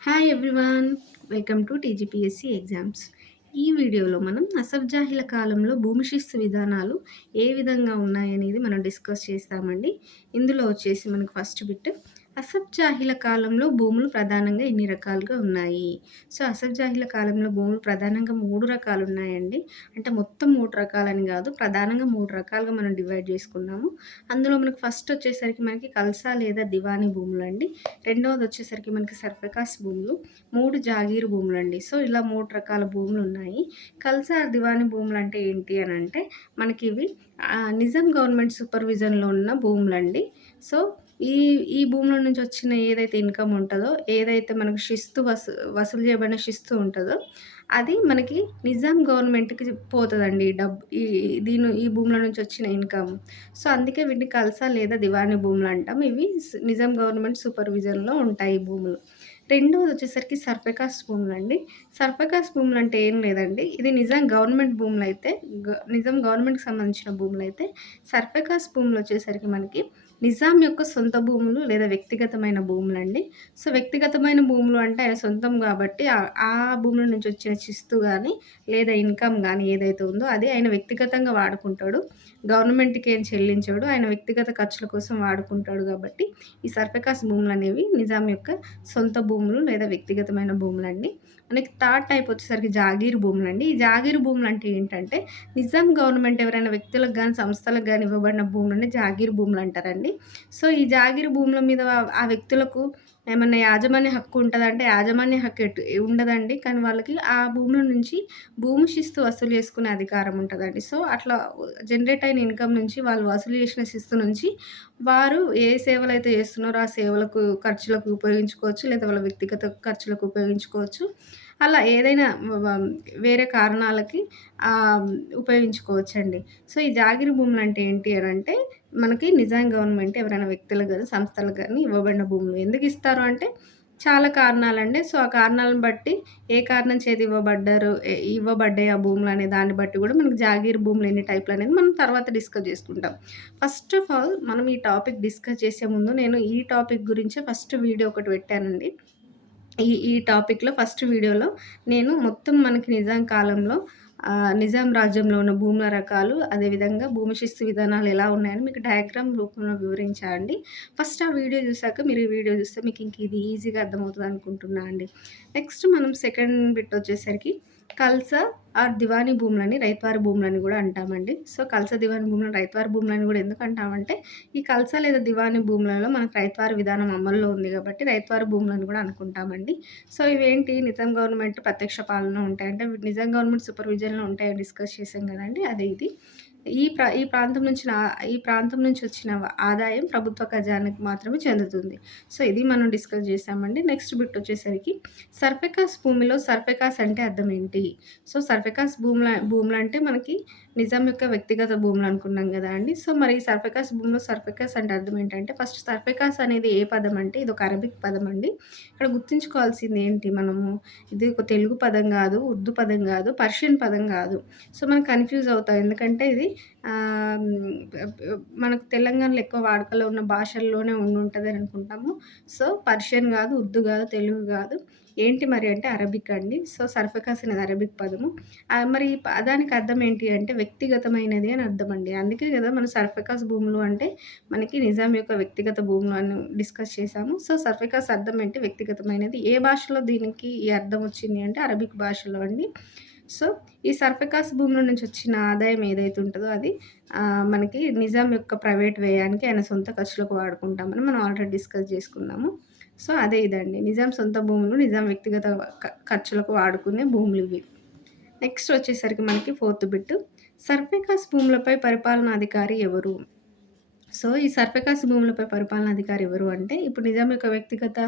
Hi everyone. Welcome to TGPSC exams. ఈ వీడియోలో మనం అసఫ్ జాహీల కాలంలో భూమి శిస్తు విధానాలు ఏ విధంగా ఉన్నాయనేది మనం డిస్కస్ చేస్తామండి. ఇందులో వచ్చేసి మనకు ఫస్ట్ బిట్ అసఫ్ జాహీల కాలంలో భూములు ప్రధానంగా ఎన్ని రకాలుగా ఉన్నాయి. సో అసఫ్ జాహీల కాలంలో భూములు ప్రధానంగా 3 రకాలు ఉన్నాయండి. అంటే మొత్తం 3 రకాలని కాదు, ప్రధానంగా 3 రకాలుగా మనం డివైడ్ చేసుకున్నాము. అందులో మనకు ఫస్ట్ వచ్చేసరికి మనకి కల్సా లేదా దివానీ భూములండి. రెండవది వచ్చేసరికి మనకి సర్ఫకాస్ భూములు, 3 జాగీరు భూములండి. సో ఇలా 3 రకాల భూములున్నాయి. కల్సా దివానీ భూములు అంటే ఏంటి అనంటే మనకి ఇవి నిజాం గవర్నమెంట్ సూపర్విజన్‌లో ఉన్న భూములండి. సో ఈ ఈ భూముల నుంచి వచ్చిన ఏదైతే ఇన్‌కమ్ ఉంటదో, ఏదైతే మనకు శిస్తు వసూలు చేయబడిన శిస్తు ఉంటదో, అది మనకి నిజాం గవర్నమెంట్‌కి పోతదండి. ఈ భూముల నుంచి వచ్చిన ఇన్‌కమ్. సో అందుకే వీటిని కల్సా లేదా దివానీ భూములు అంటాం. ఇవి నిజాం గవర్నమెంట్ సూపర్విజన్‌లో ఉంటాయి ఈ భూములు. రెండోది వచ్చేసరికి సర్ఫకాస్ భూములండి. సర్ఫకాస్ భూములు అంటే ఏం లేదండి. ఇది నిజాం గవర్నమెంట్ భూములైతే నిజాం గవర్నమెంట్‌కి సంబంధించిన భూములైతే, సర్ఫకాస్ భూములు వచ్చేసరికి మనకి నిజాం యొక్క సొంత భూములు లేదా వ్యక్తిగతమైన భూములండి. సో వ్యక్తిగతమైన భూములు అంటే ఆయన సొంతం కాబట్టి ఆ భూముల నుంచి వచ్చిన శిస్తు గానీ, లేదా ఇన్‌కమ్ గానీ ఏదైతే ఉందో అది ఆయన వ్యక్తిగతంగా వాడుకుంటాడు. గవర్నమెంట్‌కి ఏం చెల్లించడు. ఆయన వ్యక్తిగత ఖర్చుల కోసం వాడుకుంటాడు కాబట్టి, ఈ సర్ఫకాస్ భూములనేవి నిజాం యొక్క సొంత భూములు లేదా వ్యక్తిగతమైన భూములండి. మనకి థర్డ్ టైప్ వచ్చేసరికి జాగీరు భూములండి. ఈ జాగీరు భూములు అంటే ఏంటంటే, నిజాం గవర్నమెంట్ ఎవరైనా వ్యక్తులకు గానీ, సంస్థలకు గానీ ఇవ్వబడిన భూములని జాగీరు భూములు అంటారండి. సో ఈ జాగీరు భూముల మీద ఆ వ్యక్తులకు ఏమన్నా యాజమాన్య హక్కు ఉంటదంటే, యాజమాన్య హక్కు ఉండదండి. కానీ వాళ్ళకి ఆ భూముల నుంచి భూమి శిస్తు వసూలు చేసుకునే అధికారం ఉంటదండి. సో అట్లా జనరేట్ అయిన ఇన్‌కమ్ నుంచి వాళ్ళు వసూలు చేసిన శిస్తు నుంచి వారు ఏ సేవలైతే చేస్తున్నారో ఆ సేవలకు, ఖర్చులకు ఉపయోగించుకోవచ్చు. లేదా వాళ్ళ వ్యక్తిగత ఖర్చులకు ఉపయోగించుకోవచ్చు. అలా ఏదైనా వేరే కారణాలకి ఉపయోగించుకోవచ్చండి. సో ఈ జాగీరు భూములు అంటే ఏంటి అనంటే, మనకి నిజాం గవర్నమెంట్ ఎవరైనా వ్యక్తులకు గానీ, సంస్థలకు గానీ ఇవ్వబడిన భూములు. ఎందుకు ఇస్తారు అంటే చాలా కారణాలండి. సో ఆ కారణాలను బట్టి ఏ కారణం చేత ఇవ్వబడ్డాయి ఆ భూములు అనే దాన్ని బట్టి గూడా మనకు జాగీరు భూములు ఎన్ని టైప్‌లనేది మనం తర్వాత డిస్కస్ చేసుకుంటాం. ఫస్ట్ ఆఫ్ ఆల్ మనం ఈ టాపిక్ డిస్కస్ చేసే ముందు నేను ఈ టాపిక్ గురించే ఫస్ట్ వీడియో ఒకటి పెట్టానండి. ఈ ఈ టాపిక్‌లో ఫస్ట్ వీడియోలో నేను మొత్తం మనకి నిజాం కాలంలో నిజాం రాజ్యంలో ఉన్న భూముల రకాలు, అదేవిధంగా భూమి శిస్తు విధానాలు ఎలా ఉన్నాయని మీకు డయాగ్రామ్ రూపంలో వివరించా అండి. ఫస్ట్ ఆ వీడియో చూసాక మీరు ఈ వీడియో చూస్తే మీకు ఇంక ఇది ఈజీగా అర్థమవుతది అనుకుంటున్నా అండి. నెక్స్ట్ మనం సెకండ్ బిట్ వచ్చేసరికి కల్సా ఆర్ దివానీ భూములని, రైతువారి భూములని గూడా అంటామండి. సో కల్సా, దివానీ భూములను, రైతువారి భూములని గూడా ఎందుకు అంటామంటే, ఈ కల్సా లేదా దివానీ భూములలో మనకు రైతువారి విధానం అమల్లో ఉంది గాబట్టి రైతువారి భూములని గూడా అనుకుంటామండి. సో ఇవేంటి నిజాం గవర్నమెంట్ ప్రత్యక్ష పాలనలో ఉంటాయి. అంటే నిజాం గవర్నమెంట్ సూపర్విజన్‌లో ఉంటాయని డిస్కస్ చేసాం గదండీ! అదే ఇది. ఈ ప్రాంతం నుంచి వచ్చిన ఆదాయం ప్రభుత్వ ఖజానాకి మాత్రమే చెందుతుంది. సో ఇది మనం డిస్కస్ చేసామండి. నెక్స్ట్ బిట్ వచ్చేసరికి సర్ఫకాస్ భూమిలో సర్ఫకాస్ అంటే అర్థం ఏంటి? సో సర్ఫకాస్ భూములంటే మనకి నిజాం యొక్క వ్యక్తిగత భూములు అనుకున్నాం గదా అండి! సో మరి ఈ సర్ఫకాస్ భూమిలో సర్ఫకాస్ అంటే అర్థం ఏంటంటే, ఫస్ట్ సర్ఫకాస్ అనేది ఏ పదం అంటే ఇదొక అరబిక్ పదం అండి. ఇక్కడ గుర్తుంచుకోవాల్సింది ఏంటి మనము, ఇది ఒక తెలుగు పదం గాదు, ఉర్దూ పదం గాదు, పర్షియన్ పదం గాదు. సో మనం కన్‌ఫ్యూజ్ అవుతాం. ఎందుకంటే ఇది ఆహ్, మనకు తెలంగాణలో ఎక్కువ వాడుకలో ఉన్న భాషల్లోనే ఉండుంటదని అనుకుంటాము. సో పర్షియన్ గాదు, ఉర్దూ గాదు, తెలుగు గాదు. ఏంటి మరి అంటే అరబిక్ అండి. సో సర్ఫకాస్ అనేది అరబిక్ పదము. మరి ఈ పదానికి అర్థం ఏంటి అంటే వ్యక్తిగతమైనది అని అర్థమండి. అందుకే గదా మనం సర్ఫకాస్ భూములు అంటే మనకి నిజాం యొక్క వ్యక్తిగత భూములు అని డిస్కస్ చేసాము. సో సర్ఫకాస్ అర్థం ఏంటి? వ్యక్తిగతమైనది. ఏ భాషలో దీనికి ఈ అర్థం వచ్చింది అంటే అరబిక్ భాషలో అండి. సో ఈ సర్ఫకాస్ భూముల నుంచి వచ్చిన ఆదాయం ఏదైతే ఉంటదో అది మనకి నిజాం యొక్క ప్రైవేట్ వ్యయానికి ఆయన సొంత ఖర్చులకు వాడుకుంటామని మనం ఆల్రెడీ డిస్కస్ చేసుకున్నాము. సో అదే ఇదండి. నిజాం సొంత భూములు, నిజాం వ్యక్తిగత ఖర్చులకు వాడుకునే భూములివి. నెక్స్ట్ వచ్చేసరికి మనకి ఫోర్త్ బిట్. సర్ఫకాస్ భూములపై పరిపాలనాధికారి ఎవరు? సో ఈ సర్ఫకాస్ భూములపై పరిపాలనాధికారి ఎవరు అంటే, ఇప్పుడు నిజాం యొక్క వ్యక్తిగత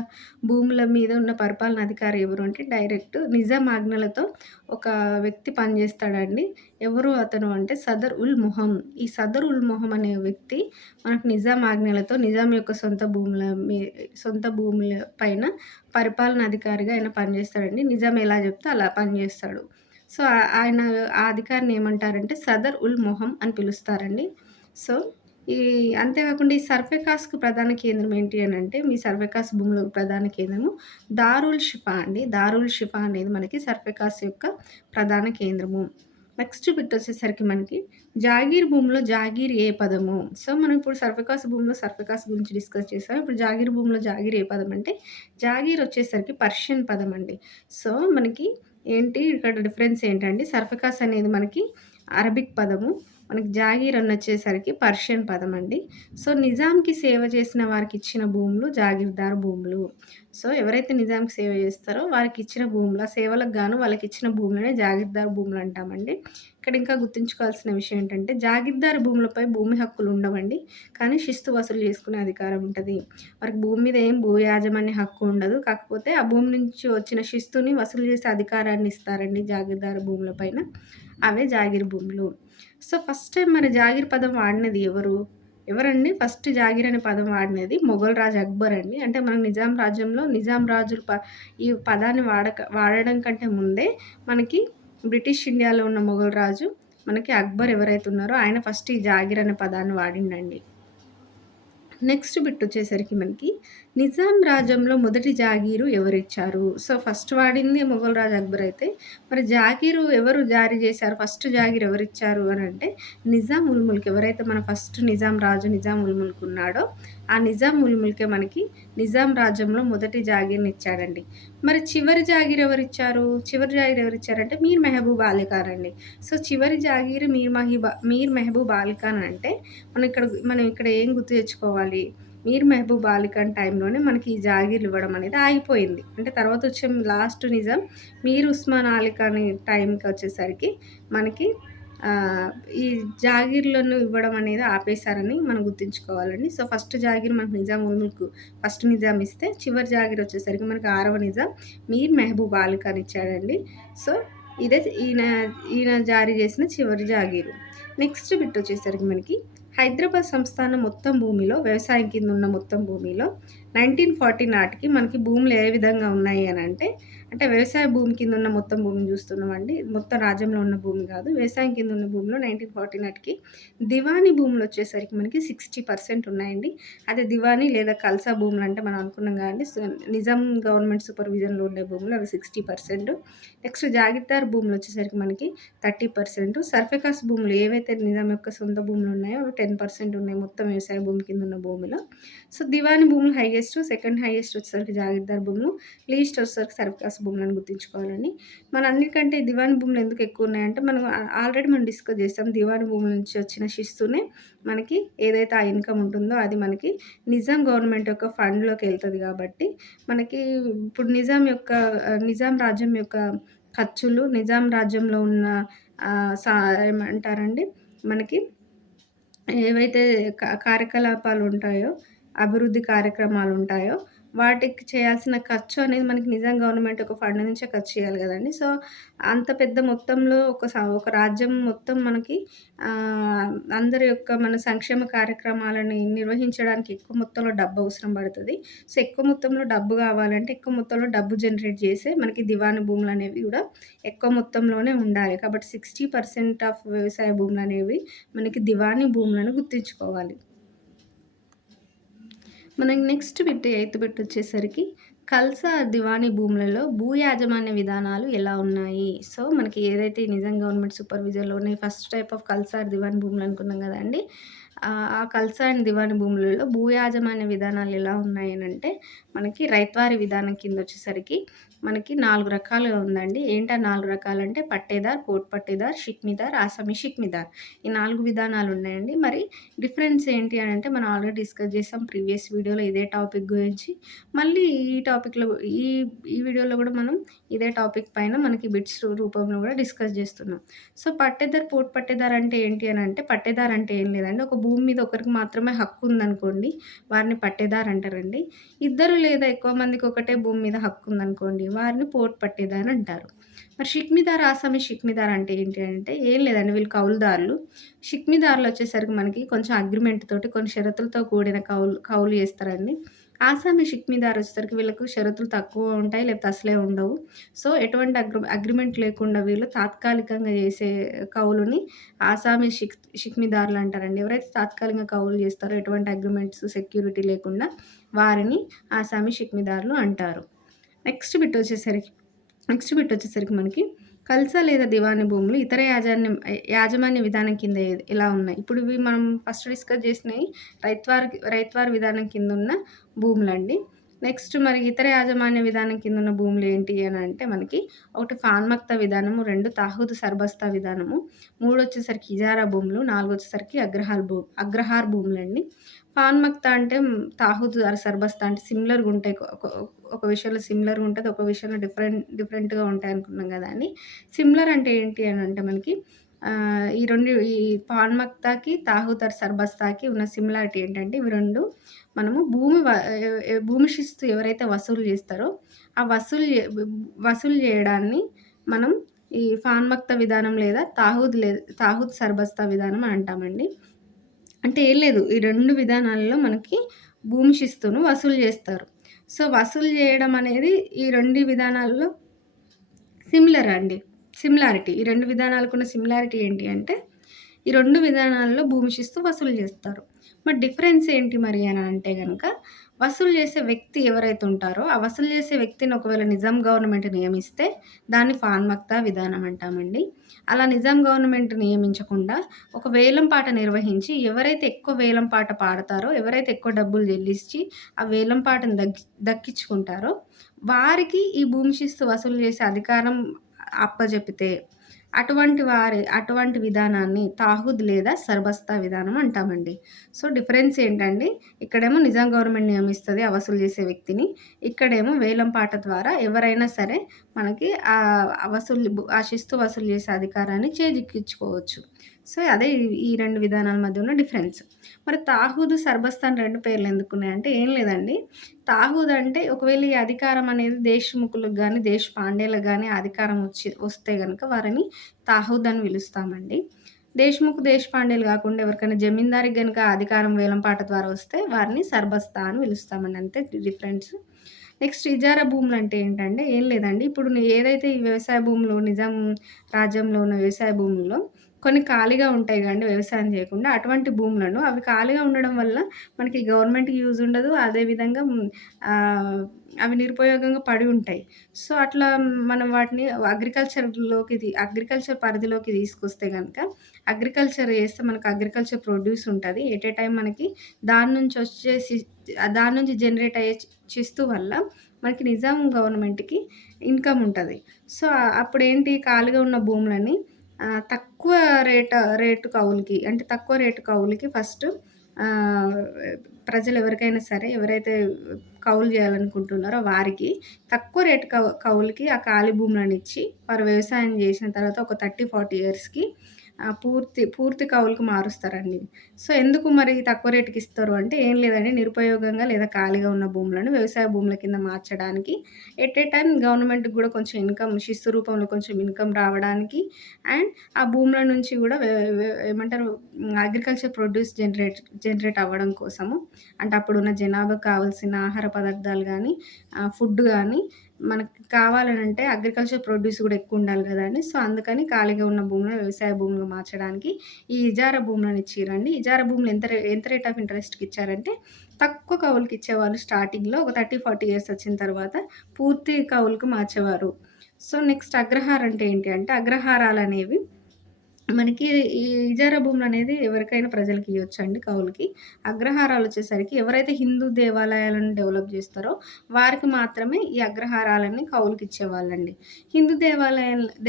భూముల మీద ఉన్న పరిపాలనాధికారి ఎవరు అంటే, డైరెక్ట్ నిజాం ఆజ్ఞలతో ఒక వ్యక్తి పనిచేస్తాడండి. ఎవరు అతను అంటే సదర్ ఉల్ మొహం. ఈ సదర్ ఉల్ మొహం అనే వ్యక్తి మనకు నిజాం ఆజ్ఞలతో నిజాం యొక్క సొంత భూముల పైన పరిపాలనాధికారిగా ఆయన పనిచేస్తాడండి. నిజాం ఎలా చెప్తే అలా పనిచేస్తాడు. సో ఆయన ఆ అధికారిని ఏమంటారంటే సదర్ ఉల్ మొహం అని పిలుస్తారండి. సో ఈ అంతేకాకుండా ఈ సర్ఫెకాస్‌కు ప్రధాన కేంద్రం ఏంటి అనంటే, మీ సర్ఫెకాస్ భూమిలో ప్రధాన కేంద్రము దారుల్ షిఫా అండి. దారుల్ షిఫా అనేది మనకి సర్ఫెకాస్ యొక్క ప్రధాన కేంద్రము. నెక్స్ట్ బిట్ వచ్చేసరికి మనకి జాగీర్ భూమిలో జాగీర్ ఏ పదము? సో, మనం ఇప్పుడు సర్ఫెకాస్ భూమిలో సర్ఫెకాస్ గురించి డిస్కస్ చేసాం. ఇప్పుడు జాగీర్ భూమిలో జాగీర్ ఏ పదం అంటే, జాగీర్ వచ్చేసరికి పర్షియన్ పదం అండి. సో, మనకి ఏంటి ఇక్కడ డిఫరెన్స్ ఏంటంటే, సర్ఫెకాస్ అనేది మనకి అరబిక్ పదము. మనకి జాగీర్ అనొచ్చేసరికి పర్షియన్ పదమండి. సో, నిజాంకి సేవ చేసిన వారికిచ్చిన భూములు జాగీర్దార్ భూములు. సో, ఎవరైతే నిజాంకి సేవ చేస్తారో వారికిచ్చిన భూములు, ఆ సేవలకు గాను వాళ్ళకిచ్చిన భూములనే జాగీర్దార్ భూములంటామండి. ఇక్కడ ఇంకా గుర్తుంచుకోవాల్సిన విషయం ఏంటంటే, జాగీర్దార్ భూములపై భూమి హక్కులు ఉండవండి. కానీ శిస్తు వసూలు చేసుకునే అధికారం ఉంటది. వారికి భూమి మీద ఏం భూ యాజమాన్య హక్కు ఉండదు. కాకపోతే ఆ భూమి నుంచి వచ్చిన శిస్తుని వసూలు చేసే అధికారాన్ని ఇస్తారండి జాగీర్దార్ భూముల పైన. అవే జాగీర్ భూములు. సో, ఫస్ట్ టైమ్ మరి జాగీర్ పదం వాడినది ఎవరు? ఎవరండి? ఫస్ట్ జాగీర్ అనే పదం వాడినది మొఘల్ రాజు అక్బర్ అండి. అంటే మన నిజాం రాజ్యంలో నిజాం రాజులు ఈ పదాన్ని వాడడం కంటే ముందే మనకి బ్రిటిష్ ఇండియాలో ఉన్న మొఘల్ రాజు మనకి అక్బర్ ఎవరైతే ఉన్నారో ఆయన ఫస్ట్ ఈ జాగీర్ అనే పదాన్ని వాడిండండి. నెక్స్ట్ బిట్ వచ్చేసరికి మనకి నిజాం రాజ్యంలో మొదటి జాగీరు ఎవరిచ్చారు? సో, ఫస్ట్ వాడింది మొఘల్ రాజు అక్బర్ అయితే, మరి జాగీరు ఎవరు జారీ చేశారు? ఫస్ట్ జాగీర్ ఎవరిచ్చారు అనంటే నిజాం ఉల్ ముల్క్. ఎవరైతే మన ఫస్ట్ నిజాం రాజు నిజాం ఉల్ ముల్క్ ఉన్నాడో, ఆ నిజాం ఉల్ ముల్కే మనకి నిజాం రాజ్యంలో మొదటి జాగీర్‌ని ఇచ్చాడండి. మరి చివరి జాగీర్ ఎవరిచ్చారు? చివరి జాగీర్ ఎవరిచ్చారంటే మీర్ మెహబూబ్ అలీ ఖాన్ అండి. సో, చివరి జాగీర్ మీర్ మెహబూబ్ అలీ ఖాన్ అంటే మనం ఇక్కడ ఏం గుర్తు తెచ్చుకోవాలి? మీర్ మెహబూబ్ అలీ ఖాన్ టైంలోనే మనకి ఈ జాగీర్లు ఇవ్వడం అనేది ఆగిపోయింది. అంటే తర్వాత వచ్చే లాస్ట్ నిజాం మీర్ ఉస్మాన్ అలీ ఖాన్ టైంకి వచ్చేసరికి మనకి ఈ జాగీర్లను ఇవ్వడం అనేది ఆపేశారని మనం గుర్తుంచుకోవాలండి. సో, ఫస్ట్ జాగీర్ మనకు నిజాం ఉల్ ముల్క్ ఫస్ట్ నిజాం ఇస్తే, చివరి జాగీర్ వచ్చేసరికి మనకి 6వ నిజాం మీర్ మెహబూబ్ అలీ ఖాన్ ఇచ్చాడండి. సో, ఇదే ఈయన జారీ చేసిన చివరి జాగీరు. నెక్స్ట్ బిట్ వచ్చేసరికి మనకి హైదరాబాద్ సంస్థానం మొత్తం భూమిలో వ్యవసాయం కింద ఉన్న మొత్తం భూమిలో 1940 నాటికి మనకి భూములు ఏ విధంగా ఉన్నాయి అనంటే, అంటే వ్యవసాయ భూమి కింద ఉన్న మొత్తం భూమిని చూస్తున్నామండి. మొత్తం రాజ్యంలో ఉన్న భూమి కాదు. వ్యవసాయం కింద ఉన్న భూమిలో 1940 నాటికి దివానీ భూములు వచ్చేసరికి మనకి 60% ఉన్నాయండి. అదే దివానీ లేదా కల్సా భూములు అంటే మనం అనుకున్నాం కదండీ. సో, నిజాం గవర్నమెంట్ సూపర్విజన్‌లో ఉండే భూములు అవి 60%. నెక్స్ట్ జాగీర్దార్ భూములు వచ్చేసరికి మనకి 30%. సర్ఫెకాస్ భూములు ఏవైతే నిజాం యొక్క సొంత భూములు ఉన్నాయో అవి 10% ఉన్నాయి మొత్తం వ్యవసాయ భూమి కింద ఉన్న భూమిలో. సో, దివానీ భూములు హైయెస్ట్, సెకండ్ హైయెస్ట్ వచ్చేసరికి జాగీర్దార్ భూములు, లీస్ట్ వచ్చేసరికి సర్ఫెకాస్ భూములని గుర్తుంచుకోవాలండి. మన అన్నిటికంటే దివానీ భూములు ఎందుకు ఎక్కువ ఉన్నాయంటే ఆల్రెడీ మనం డిస్కస్ చేసాం. దివానీ భూముల నుంచి వచ్చిన శిస్తునే మనకి ఏదైతే ఆ ఇన్‌కమ్ ఉంటుందో అది మనకి నిజాం గవర్నమెంట్ యొక్క ఫండ్‌లోకి ఎళ్తది కాబట్టి, మనకి ఇప్పుడు నిజాం రాజ్యం యొక్క ఖర్చులు, నిజాం రాజ్యంలో ఉన్న సా ఏమంటారండి మనకి ఏవైతే కార్యకలాపాలుంటాయో, అభివృద్ధి కార్యక్రమాలుంటాయో, వాటికి చేయాల్సిన ఖర్చు అనేది మనకి నిజాం గవర్నమెంట్ ఒక ఫండ్ నుంచే ఖర్చు చేయాలి గదండీ. సో, అంత పెద్ద మొత్తంలో ఒక రాజ్యం మొత్తం మనకి అందరి యొక్క మన సంక్షేమ కార్యక్రమాలని నిర్వహించడానికి ఎక్కువ మొత్తంలో డబ్బు అవసరం పడతది. సో, ఎక్కువ మొత్తంలో డబ్బు గావాలంటే, ఎక్కువ మొత్తంలో డబ్బు జనరేట్ చేసే మనకి దివానీ భూములనేవి గూడా ఎక్కువ మొత్తంలోనే ఉండాలి. కాబట్టి 60% ఆఫ్ వ్యవసాయ భూములనేవి మనకి దివానీ భూములను గుర్తుంచుకోవాలి. మనకి నెక్స్ట్ బిట్ ఎయిత్ బిట్ వచ్చేసరికి కల్సా దివానీ భూములలో భూ యాజమాన్య విధానాలు ఎలా ఉన్నాయి? సో, మనకి ఏదైతే ఈ నిజాం గవర్నమెంట్ సూపర్విజన్‌లో ఉన్నాయి first type of Kalsar Diwani భూములు అనుకున్నాం గదండీ. ఆ కల్సా అండ్ దివానీ భూములలో భూ యాజమాన్య విధానాలు ఎలా ఉన్నాయనంటే, మనకి రైత్వారీ విధానం కిందొచ్చేసరికి మనకి 4 రకాలుగా ఉందండి. ఏంటి ఆ 4 రకాలంటే పట్టేదార్, పోట్ పట్టేదార్, షిక్మీదార్, ఆసామీ షిక్మీదార్. ఈ 4 విధానాలు ఉన్నాయండి. మరి డిఫరెన్స్ ఏంటి అనంటే మనం ఆల్రెడీ డిస్కస్ చేసాం ప్రీవియస్ వీడియోలో ఇదే టాపిక్ గురించి. మళ్ళీ ఈ టాపిక్‌లో ఈ ఈ వీడియోలో గూడా మనం ఇదే టాపిక్ పైన మనకి బిట్స్ రూపంలో గూడా డిస్కస్ చేస్తున్నాం. సో, పట్టేదార్, పోట్ పట్టేదార్ అంటే ఏంటి అనంటే, పట్టేదార్ అంటే ఏం లేదండి. ఒక భూమి మీద ఒకరికి మాత్రమే హక్కు ఉందనుకోండి, వారిని పట్టేదార్ అంటారండి. ఇద్దరు లేదా ఎక్కువ మందికి ఒకటే భూమి మీద హక్కు ఉందనుకోండి, వారిని పోట్ పట్టేదార్ అంటారు. మరి షిక్మీదార్, ఆసామీ షిక్మీదార్ అంటే ఏంటి అంటే, ఏం లేదండి వీళ్ళు కౌలుదారులు. షిక్మీదారులు వచ్చేసరికి మనకి కొంచెం అగ్రిమెంట్ తోటి కొన్ని షరతులతో కూడిన కౌలు చేస్తారండి. ఆసామి షిక్మీదార్ వచ్చేసరికి వీళ్ళకు షరతులు తక్కువ ఉంటాయి. లేకపోతే అసలే ఉండవు. సో, ఎటువంటి అగ్రిమెంట్ లేకుండా వీళ్ళు తాత్కాలికంగా చేసే కౌలుని ఆసామి షిక్మీదారులంటారండి. ఎవరైతే తాత్కాలికంగా కౌలు చేస్తారో ఎటువంటి అగ్రిమెంట్స్, సెక్యూరిటీ లేకుండా వారిని ఆసామి షిక్మీదారులు అంటారు. నెక్స్ట్ బిట్ వచ్చేసరికి మనకి కల్సా లేదా దివానీ భూములు ఇతర యాజమాన్య విధానం కింద ఎలా ఉన్నాయి? ఇప్పుడు ఇవి మనం ఫస్ట్ డిస్కస్ చేసినయి రైత్వార్ విధానం కింద ఉన్న భూములండి. నెక్స్ట్ మరి ఇతర యాజమాన్య విధానం కింద ఉన్న భూములు ఏంటి అని అంటే మనకి ఒకటి ఫాన్మక్తా విధానము, 2 తాహూద్ సర్బస్తా విధానము, 3 వచ్చేసరికి ఇజారా భూములు, 4 వచ్చేసరికి అగ్రహార్ భూములండి. ఫాన్మక్తా అంటే తాహూద్ సర్బస్తా అంటే సిమిలర్‌గా ఉంటాయి. ఒక విషయంలో సిమిలర్‌గా ఉంటది. ఒక విషయంలో డిఫరెంట్‌గా ఉంటాయి అనుకున్నాం గదండీ! సిమిలర్ అంటే ఏంటి అని అంటే మనకి ఈ పాన్మక్తాకి, తాహూద్ సర్బస్తాకి ఉన్న సిమిలారిటీ ఏంటంటే ఇవి 2 మనము భూమి శిస్తు ఎవరైతే వసూలు చేస్తారో ఆ వసూలు చేయడాన్ని మనం ఈ ఫాన్మక్తా విధానం లేదా తాహూద్ సర్బస్తా విధానం అని అంటామండి. అంటే ఏం లేదు. ఈ 2 విధానాల్లో మనకి భూమి శిస్తును వసూలు చేస్తారు. సో, వసూలు చేయడం అనేది ఈ 2 విధానాల్లో సిమిలర్ అండి. సిమిలారిటీ. ఈ 2 విధానాలకున్న సిమిలారిటీ ఏంటి అంటే, ఈ 2 విధానాల్లో భూమి శిస్తు వసూలు చేస్తారు. మరి డిఫరెన్స్ ఏంటి మరి అని అంటే గనక, వసూలు చేసే వ్యక్తి ఎవరైతే ఉంటారో, ఆ వసూలు చేసే వ్యక్తిని ఒకవేళ నిజాం గవర్నమెంట్ నియమిస్తే, దాన్ని ఫాన్మక్తా విధానం అంటామండి. అలా నిజాం గవర్నమెంట్ నియమించకుండా, ఒక వేలం పాట నిర్వహించి, ఎవరైతే ఎక్కువ వేలం పాట పాడతారో, ఎవరైతే ఎక్కువ డబ్బులు చెల్లించి, ఆ వేలం పాటను దక్కించుకుంటారో, వారికి ఈ భూమి శిస్తు వసూలు చేసే అధికారం అప్పజెపితే, అటువంటి విధానాన్ని తాహూద్ లేదా సర్బస్తా విధానం అంటామండి. సో, డిఫరెన్స్ ఏంటండి, ఇక్కడేమో నిజాం గవర్నమెంట్ నియమిస్తది ఆ వసూలు చేసే వ్యక్తిని. ఇక్కడేమో వేలం పాట ద్వారా ఎవరైనా సరే మనకి ఆ శిస్తు వసూలు చేసే అధికారాన్ని చేజిక్కించుకోవచ్చు. సో, అదే ఈ 2 విధానాల మధ్య ఉన్న డిఫరెన్స్. మరి తాహూద్, సర్బస్తా అని 2 పేర్లు ఎందుకున్నాయంటే ఏం లేదండి. తాహూద్ అంటే ఒకవేళ ఈ అధికారం అనేది దేశ్‌ముఖులకు గాని, దేశపాండేలకు గాని అధికారం వస్తే గనక వారిని తాహూద్ అని పిలుస్తామండి. దేశ్‌పాండేలు గాకుండా ఎవరికైనా జమీందారికి గనక అధికారం వేలంపాట ద్వారా వస్తే వారిని సర్బస్తా అని పిలుస్తామండి. అంతే డిఫరెన్స్. నెక్స్ట్ ఇజారా భూములంటే ఏంటంటే ఏం లేదండి. ఇప్పుడు ఏదైతే ఈ వ్యవసాయ భూములు నిజాం రాజ్యంలో ఉన్న వ్యవసాయ భూముల్లో కొన్ని ఖాళీగా ఉంటాయి కదండీ వ్యవసాయం చేయకుండా. అటువంటి భూములను అవి ఖాళీగా ఉండడం వల్ల మనకి గవర్నమెంట్‌కి యూజ్ ఉండదు. అదేవిధంగా అవి నిరుపయోగంగా పడి ఉంటాయి. సో, అట్లా మనం వాటిని అగ్రికల్చర్ పరిధిలోకి తీసుకొస్తే గనక అగ్రికల్చర్ చేస్తే మనకు అగ్రికల్చర్ ప్రొడ్యూస్ ఉంటది. ఎట్ ఏ టైమ్ మనకి దాని నుంచి జనరేట్ అయ్యే చిస్తు వల్ల మనకి నిజాం గవర్నమెంట్‌కి ఇన్‌కమ్ ఉంటది. సో, అప్పుడేంటి ఖాళీగా ఉన్న భూములని తక్కువ తక్కువ రేటు కౌలుకి ఫస్ట్ ఆహ్, ప్రజలు ఎవరికైనా సరే ఎవరైతే కౌలు చేయాలనుకుంటున్నారో వారికి తక్కువ రేటు కౌలుకి ఆ ఖాళీ భూములనిచ్చి వారు వ్యవసాయం చేసిన తర్వాత ఒక 30, 40 ఇయర్స్‌కి పూర్తి కౌలుకి మారుస్తారండి. సో, ఎందుకు మరి తక్కువ రేటుకి ఇస్తారు అంటే ఏం లేదండి, నిరుపయోగంగా లేదా ఖాళీగా ఉన్న భూములను వ్యవసాయ భూముల కింద మార్చడానికి ఎట్ ఏ టైమ్ గవర్నమెంట్‌కి గూడా కొంచెం ఇన్‌కమ్ శిస్తు రూపంలో కొంచెం ఇన్‌కమ్ రావడానికి అండ్ ఆ భూముల నుంచి గూడా ఏమంటారు అగ్రికల్చర్ ప్రొడ్యూస్ జనరేట్ అవ్వడం కోసము. అంటే అప్పుడున్న జనాభాకు కావాల్సిన ఆహార పదార్థాలు గానీ, ఫుడ్ గానీ మనకి కావాలనంటే అగ్రికల్చర్ ప్రొడ్యూస్ గూడా ఎక్కువుండాలి గదండీ! సో, అందుకని ఖాళీగా ఉన్న భూములను వ్యవసాయ భూములుగా మార్చడానికి ఈ ఇజారా భూములను ఇచ్చిర్రండి. ఇజారా భూములు ఎంత రేట్ ఆఫ్ ఇంట్రెస్ట్‌కి ఇచ్చారంటే తక్కువ కౌలుకి ఇచ్చేవాళ్ళు స్టార్టింగ్‌లో ఒక 30, 40 ఇయర్స్ వచ్చిన తర్వాత పూర్తి కౌలుకు మార్చేవారు. సో, నెక్స్ట్ అగ్రహారం అంటే ఏంటి అంటే అగ్రహారాలనేవి మనకి ఈ ఇజారా భూములనేది ఎవరికైనా ప్రజలకి ఇయ్యొచ్చండి కౌలుకి. అగ్రహారాలొచ్చేసరికి ఎవరైతే హిందూ దేవాలయాలను డెవలప్ జేస్తారో వారికి మాత్రమే ఈ అగ్రహారాలన్నీ కౌలుకిచ్చేవాళ్ళండి. హిందూ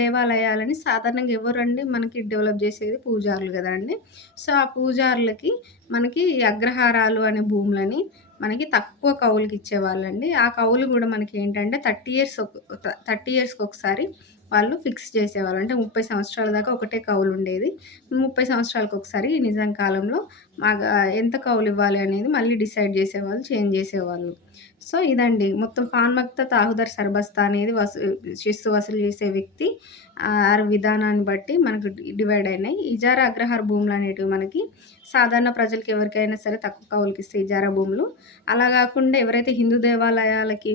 దేవాలయాలని సాధారణంగా ఎవరండి మనకి డెవలప్ జేసేది పూజారులు గదండీ! సో, ఆ పూజారులకి మనకి ఈ అగ్రహారాలు అనే భూములని మనకి తక్కువ కౌలుకిచ్చేవాళ్ళండి. ఆ కౌలు గూడా మనకేంటంటే 30 ఇయర్స్‌కొకసారి వాళ్ళు ఫిక్స్ చేసేవాళ్ళు. అంటే 30 సంవత్సరాల దాకా ఒకటే కౌలుండేది. 30 సంవత్సరాలకు ఒకసారి నిజాం కాలంలో ఎంత కౌలివ్వాలి అనేది మళ్ళీ డిసైడ్ చేసేవాళ్ళు, చేంజ్ చేసేవాళ్ళు. సో, ఇదండి మొత్తం ఖాన్ మక్తా, తాహుదర్ సర్బస్తా అనేది శిస్తు వసూలు చేసే వ్యక్తి విధానాన్ని బట్టి మనకు డివైడ్ అయినాయి. ఇజారా, అగ్రహార భూములనేటివి మనకి సాధారణ ప్రజలకి ఎవరికైనా సరే తక్కువ కౌలుకిస్తే ఇజారా భూములు. అలా గాకుండా ఎవరైతే హిందూ దేవాలయాలకి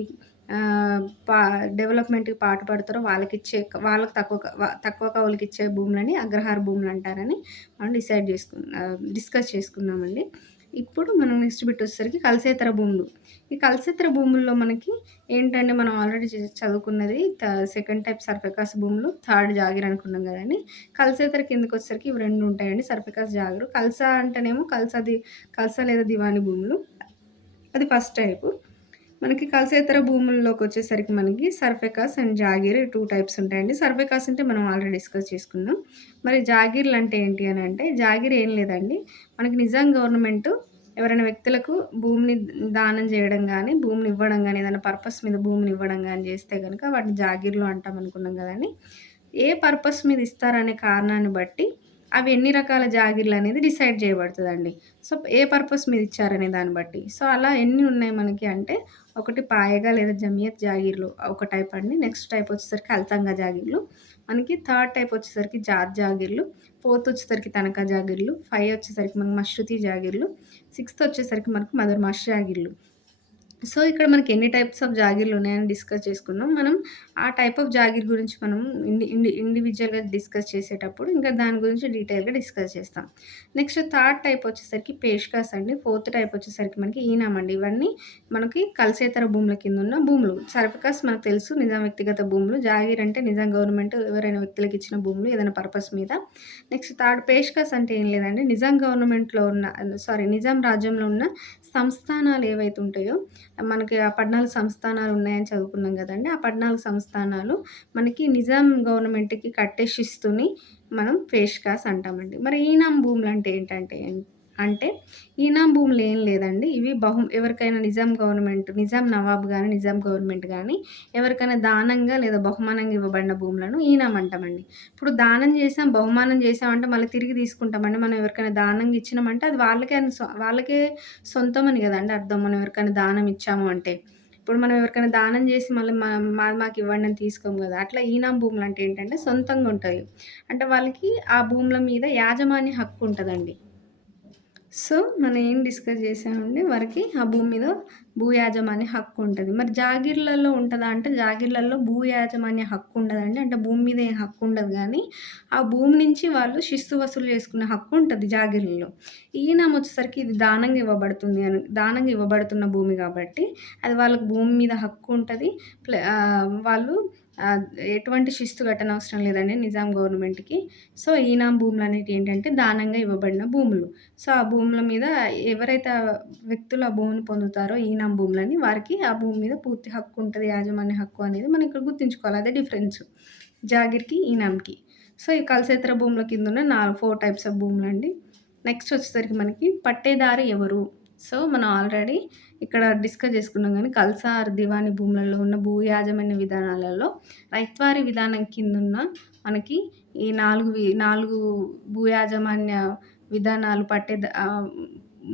ఆహ్, పా డెవలప్‌మెంట్‌కి పాటుపడతారో వాళ్ళకి తక్కువ కౌలుకిచ్చే భూములని అగ్రహార భూములంటారని మనం డిస్కస్ చేసుకున్నామండి. ఇప్పుడు మనం నెక్స్ట్ బిట్ వచ్చేసరికి కలసేతర భూములు. ఈ కలసేతర భూముల్లో మనకి ఏంటంటే మనం ఆల్రెడీ చదువుకున్నది సెకండ్ టైప్ సర్ఫేకాస్ భూములు, థర్డ్ జాగీర్ అనుకున్నాం గదండీ! కలసేతర కిందకొచ్చేసరికి ఇవి 2 ఉంటాయండి. సర్ఫేకాస్, జాగీరు. కల్సా అంటేనేమో కల్సా లేదా దివానీ భూములు. అది ఫస్ట్ టైపు. మనకి కలసేతర భూముల్లోకొచ్చేసరికి మనకి సర్ఫేకాస్ అండ్ జాగీర్ 2 టైప్స్ ఉంటాయండి. సర్ఫేకాస్ అంటే మనం ఆల్రెడీ డిస్కస్ చేసుకున్నాం. మరి జాగీర్‌లంటే ఏంటి అనంటే, జాగీర్ ఏం లేదండి. మనకి నిజాం గవర్నమెంటు ఎవరైనా వ్యక్తులకు భూమిని దానం జేయడం గానీ, భూమిని ఇవ్వడం గానీ, ఏదైనా పర్పస్ మీద భూమిని ఇవ్వడం గానీ జేస్తే గనక వాటిని జాగీర్లు అంటాం అనుకున్నాం గదండీ! ఏ పర్పస్ మీద ఇస్తారనే కారణాన్ని బట్టి అవి ఎన్ని రకాల జాగీర్లనేది డిసైడ్ జేయబడతదండి. సో, ఏ పర్పస్ మీద ఇచ్చారనే దాన్ని బట్టి. సో, అలా ఎన్ని ఉన్నాయి మనకి అంటే, ఒకటి పాయగా లేదా జమియత్ జాగీర్లు ఒక టైప్ అండి. నెక్స్ట్ టైప్ వచ్చేసరికి అల్తంగా జాగీర్లు. మనకి థర్డ్ టైప్ వచ్చేసరికి జాత్ జాగీర్లు. ఫోర్త్ వచ్చేసరికి తనఖా జాగీర్లు. 5 వచ్చేసరికి మనకు మష్రూతీ జాగీర్లు. సిక్స్త్ వచ్చేసరికి మనకు మదర్‌మాష్ జాగీర్లు. సో, ఇక్కడ మనకి ఎన్ని టైప్స్ ఆఫ్ జాగీర్లున్నాయని డిస్కస్ చేసుకున్నాం. మనం ఆ టైప్ ఆఫ్ జాగీర్ గురించి మనం ఇండివిడ్యువల్‌గా డిస్కస్ చేసేటప్పుడు ఇంకా దాని గురించి డీటెయిల్‌గా డిస్కస్ చేస్తాం. నెక్స్ట్ థర్డ్ టైప్ వచ్చేసరికి పేష్కాస్ అండి. ఫోర్త్ టైప్ వచ్చేసరికి మనకి ఈనాం అండి. ఇవన్నీ మనకి కలసేతర భూముల కిందున్న భూములు. సర్ఫేకాస్ మనకు తెలుసు నిజాం వ్యక్తిగత భూములు. జాగీర్ అంటే నిజాం గవర్నమెంట్ ఎవరైనా వ్యక్తులకు ఇచ్చిన భూములు ఏదైనా పర్పస్ మీద. నెక్స్ట్ థర్డ్ పేష్కాస్ అంటే ఏం లేదండి. నిజాం రాజ్యంలో ఉన్న సంస్థానాలు ఏవైతే ఉంటాయో మనకి ఆ 14 సంస్థానాలు ఉన్నాయని చదువుకున్నాం గదండీ! ఆ 14 సంస్థానాలు మనకి నిజాం గవర్నమెంట్‌కి కట్టే శిస్తుని మనం పేష్కాస్ అంటామండి. మరి ఈనాం భూములంటే అంటే ఈనాం భూములు ఏం లేదండి. ఇవి ఎవరికైనా నిజాం నవాబ్ గాని, నిజాం గవర్నమెంట్ గాని ఎవరికైనా దానంగా లేదా బహుమానంగా ఇవ్వబడిన భూములను ఈనాం అంటామండి. ఇప్పుడు దానం చేసాం, బహుమానం చేసామంటే మళ్ళీ తిరిగి తీసుకుంటామండి. మనం ఎవరికైనా దానంగా ఇచ్చినామంటే అది వాళ్ళకే సొంతమని గదండీ అర్థం. మనం ఎవరికైనా దానం ఇచ్చాము అంటే. ఇప్పుడు మనం ఎవరికైనా దానం జేసి మళ్ళీ మాది మాకివ్వండి అని తీసుకోము గదా! అట్లా ఈనాం భూములంటే ఏంటంటే సొంతంగా ఉంటాయి. అంటే వాళ్ళకి ఆ భూముల మీద యాజమాన్య హక్కు ఉంటదండి. సో, మనం ఏం డిస్కస్ చేసామంటే వరకి ఆ భూమి మీద భూ యాజమాన్య హక్కు ఉంటది. మరి జాగీర్లలో ఉంటదా అంటే జాగీర్లలో భూ యాజమాన్య హక్కు ఉండదండి. అంటే భూమి మీద ఏం హక్కు ఉండదు గానీ, ఆ భూమి నుంచి వాళ్ళు శిస్తు వసూలు చేసుకునే హక్కు ఉంటది జాగీర్లలో. ఈనాం వచ్చేసరికి ఇది దానంగా ఇవ్వబడుతున్న భూమి గాబట్టి, అది వాళ్ళకి భూమి మీద హక్కు ఉంటది. వాళ్ళు ఆహ్, ఎటువంటి శిస్తు కట్టనవసరం లేదండి నిజాం గవర్నమెంట్‌కి. సో, ఈనాం భూములనేటియేంటంటే దానంగా ఇవ్వబడిన భూములు. సో, ఆ భూముల మీద ఎవరైతే వ్యక్తులు ఆ భూమిని పొందుతారో ఈనాం భూములని, వారికి ఆ భూమి మీద పూర్తి హక్కు ఉంటది. యాజమాన్య హక్కు అనేది మనం ఇక్కడ గుర్తుంచుకోవాలి. అదే డిఫరెన్స్ జాగీర్‌కి, ఈనాంకి. సో, ఈ కలసేతర భూముల కిందున్న 4 టైప్స్ ఆఫ్ భూములండి. నెక్స్ట్ వచ్చేసరికి మనకి పట్టేదారు ఎవరు? సో, మనం ఆల్రెడీ ఇక్కడ డిస్కస్ చేసుకున్నాం గానీ, కల్సా ఆర్ దివానీ భూములలో ఉన్న భూ యాజమాన్య విధానాలలో రైత్వారీ విధానం కిందున్న మనకి ఈ 4 భూ యాజమాన్య విధానాలు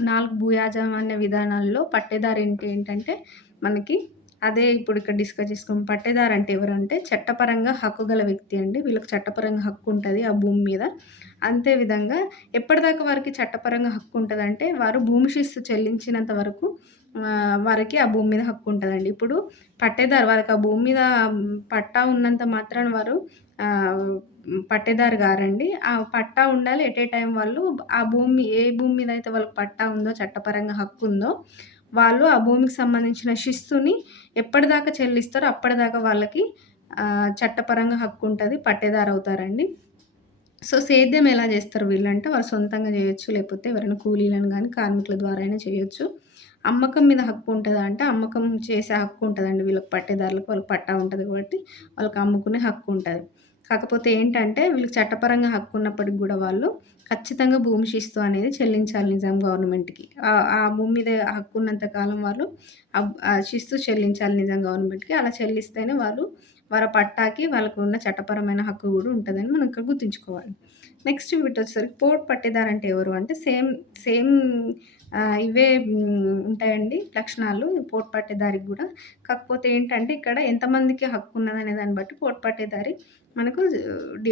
4 భూ యాజమాన్య విధానాల్లో పట్టేదారు ఏంటంటే మనకి అదే ఇప్పుడు ఇక్కడ డిస్కస్ చేసుకున్నాం. పట్టేదారు అంటే ఎవరంటే చట్టపరంగా హక్కు గల వ్యక్తి అండి. వీళ్ళకి చట్టపరంగా హక్కు ఉంటది ఆ భూమి మీద. అంతే విధంగా ఎప్పటిదాకా వారికి చట్టపరంగా హక్కు ఉంటదంటే వారు భూమి శిస్తు చెల్లించినంత వరకు వారికి ఆ భూమి మీద హక్కు ఉంటదండి. ఇప్పుడు పట్టేదారు వారికి ఆ భూమి మీద పట్టా ఉన్నంత మాత్రాన వారు పట్టేదారు గారండి. ఆ పట్టా ఉండాలి. ఎట్ ఏ టైమ్ వాళ్ళు ఏ భూమి మీద అయితే వాళ్ళకి పట్టా ఉందో, చట్టపరంగా హక్కుందో, వాళ్ళు ఆ భూమికి సంబంధించిన శిస్తుని ఎప్పటిదాకా చెల్లిస్తారో అప్పటిదాకా వాళ్ళకి చట్టపరంగా హక్కుంటది. పట్టేదారవుతారండి. సో, సేద్యం ఎలా జేస్తారు వీళ్ళంటే, వారు సొంతంగా జేయొచ్చు. లేపోతే ఎవరైనా కూలీలను గానీ, కార్మికుల ద్వారా అయినా చేయొచ్చు. అమ్మకం మీద హక్కు ఉంటదా అంటే, అమ్మకం చేసే హక్కు ఉంటదండి వీళ్ళకి పట్టేదారులకు. వాళ్ళకి పట్టా ఉంటది కాబట్టి, వాళ్ళకి అమ్ముకునే హక్కు ఉంటది. కాకపోతే ఏంటంటే వీళ్ళకి చట్టపరంగా హక్కు ఉన్నప్పటికి గూడా వాళ్ళు ఖచ్చితంగా భూమి శిస్తు అనేది చెల్లించాలి నిజాం గవర్నమెంట్‌కి. ఆ భూమి మీద హక్కు ఉన్నంత కాలం వాళ్ళు ఆ శిస్తు చెల్లించాలి నిజాం గవర్నమెంట్‌కి. అలా చెల్లిస్తేనే వాళ్ళు వాళ్ళ పట్టాకి వాళ్ళకున్న చట్టపరమైన హక్కు గూడా ఉంటదని మనం ఇక్కడ గుర్తుంచుకోవాలి. నెక్స్ట్ వీటొచ్చేసరికి పోర్ట్ పట్టేదారు అంటే ఎవరు అంటే సేమ్ ఇవే ఉంటాయండి లక్షణాలు పోర్ట్ పట్టేదారికి గూడా. కాకపోతే ఏంటంటే ఇక్కడ ఎంతమందికి హక్కు ఉన్నదనే దాన్ని బట్టి పోర్ట్ పట్టేదారి మనకు డి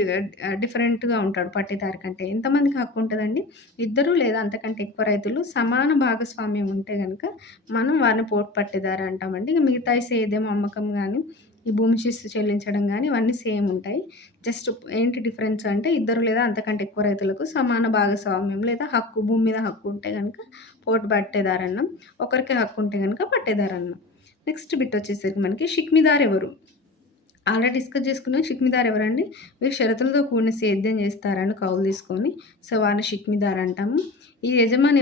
డిఫరెంట్‌గా ఉంటాడు పట్టేదారి కంటే. ఎంతమందికి హక్కు ఉంటదండి? ఇద్దరు లేదా అంతకంటే ఎక్కువ రైతులు సమాన భాగస్వామ్యం ఉంటే గనక మనం వారిని పోర్ట్ పట్టేదారు అంటామండి. ఇక మిగతాయి సేద్యం, అమ్మకం గాని, ఈ భూమి శిస్తు చెల్లించడం గాని ఇవన్నీ సేమ్ ఉంటాయి. జస్ట్ ఏంటి డిఫరెన్స్ అంటే ఇద్దరు లేదా అంతకంటే ఎక్కువ రైతులకు సమాన భాగస్వామ్యం లేదా హక్కు భూమి మీద హక్కు ఉంటే గనక పోర్ట్ పట్టేదారన్నాం. ఒకరికి హక్కు ఉంటే గనక పట్టేదారన్నాం. నెక్స్ట్ బిట్ వచ్చేసరికి మనకి షిక్మిదార్ ఎవరు? ఆల్రెడీ డిస్కస్ చేసుకున్నాం. షిక్మిదార్ ఎవరండి? వీరు షరతులతో కూడిన సేద్యం చేస్తారని కౌలు తీసుకొని సో, వారిని షిక్మిదార్ అంటాము. ఈ యజమాని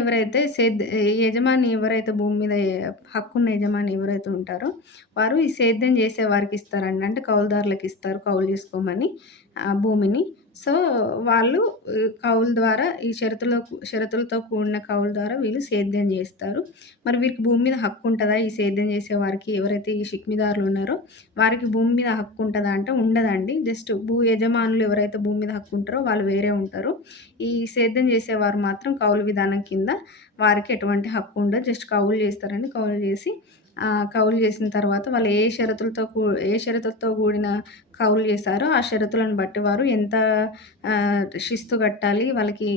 ఎవరైతే భూమి మీద హక్కున్న యజమాని ఎవరైతే ఉంటారో వారు ఈ సేద్యం చేసే వారికి ఇస్తారండి. అంటే కౌలుదారులకు ఇస్తారు కౌలు చేసుకోమని భూమిని. సో, వాళ్ళు కౌలు ద్వారా ఈ షరతులతో కూడిన కౌలు ద్వారా వీళ్ళు సేద్యం చేస్తారు. మరి వీరికి భూమి మీద హక్కు ఉంటదా? ఈ సేద్యం చేసే వారికి ఎవరైతే ఈ షిక్మిదారులు ఉన్నారో వారికి భూమి మీద హక్కు ఉంటదా అంటే ఉండదండి. జస్ట్ భూ యజమానులు ఎవరైతే భూమి మీద హక్కు ఉంటారో వాళ్ళు వేరే ఉంటారు. ఈ సేద్యం చేసేవారు మాత్రం కౌలు విధానం కింద వారికి ఎటువంటి హక్కు ఉండదు. జస్ట్ కౌలు చేస్తారండి. కౌలు చేసి కౌలు చేసిన తర్వాత వాళ్ళు ఏ షరతులతో కూడిన కౌలు చేశారో ఆ షరతులను బట్టి వారు ఎంత శిస్తు కట్టాలి, వాళ్ళకి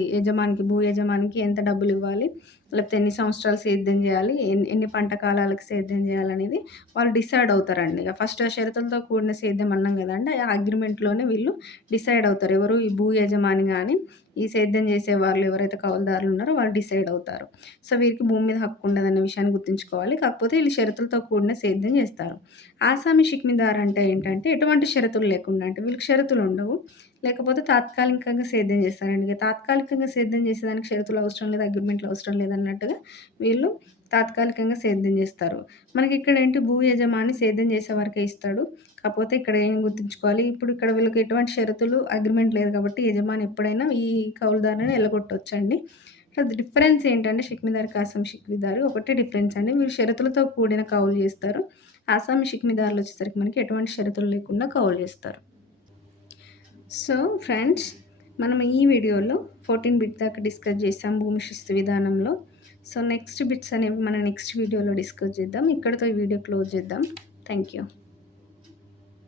భూ యజమానికి ఎంత డబ్బులివ్వాలి, లేకపోతే ఎన్ని సంవత్సరాలు సేద్యం చేయాలి, ఎన్ని పంట కాలాలకు సేద్యం చేయాలనేది వాళ్ళు డిసైడ్ అవుతారండి. ఇక ఫస్ట్ షరతులతో కూడిన సేద్యం అన్నాం కదండీ! ఆ అగ్రిమెంట్‌లోనే వీళ్ళు డిసైడ్ అవుతారు. ఎవరు ఈ భూ యజమాని గాని, ఈ సేద్యం చేసే వాళ్ళు ఎవరైతే కౌలుదారులు ఉన్నారో వాళ్ళు డిసైడ్ అవుతారు. సో, వీరికి భూమి మీద హక్కు ఉండదన్న విషయాన్ని గుర్తుంచుకోవాలి. కాకపోతే వీళ్ళు షరతులతో కూడిన సేద్యం చేస్తారు. ఆసామి షిక్మిదార్ అంటే ఏంటంటే ఎటువంటి షరతులు లేకుండా అంటే వీళ్ళకి షరతులు ఉండవు. లేకపోతే తాత్కాలికంగా సేద్యం చేస్తారండి. ఇక తాత్కాలికంగా సేద్యం చేసేదానికి షరతులు అవసరం లేదు, అగ్రిమెంట్లు అవసరం లేదన్నట్టుగా వీళ్ళు తాత్కాలికంగా సేద్యం చేస్తారు. మనకిక్కడ ఏంటి భూ యజమాని సేద్యం చేసే వరకే ఇస్తాడు. కాకపోతే ఇక్కడ ఏం గుర్తుంచుకోవాలి, ఇప్పుడు ఇక్కడ వీళ్ళకి ఎటువంటి షరతులు, అగ్రిమెంట్ లేదు కాబట్టి యజమాని ఎప్పుడైనా ఈ కౌలుదారుని ఎల్లగొట్టొచ్చండి. డిఫరెన్స్ ఏంటంటే షిక్మిదార్, ఆసామి షిక్మిదార్ ఒకటే డిఫరెన్స్ అండి. వీళ్ళు షరతులతో కూడిన కౌలు చేస్తారు. ఆసామి షిక్మిదార్లు వచ్చేసరికి మనకి ఎటువంటి షరతులు లేకుండా కౌలు చేస్తారు. సో ఫ్రెండ్స్, మనం ఈ వీడియోలో 14 బిట్ దాకా డిస్కస్ చేసాం భూమి శిస్తు విధానంలో. సో నెక్స్ట్ బిట్స్ అనేవి మనం నెక్స్ట్ వీడియోలో డిస్కస్ చేద్దాం. ఇక్కడితో ఈ వీడియో క్లోజ్ చేద్దాం. Thank you.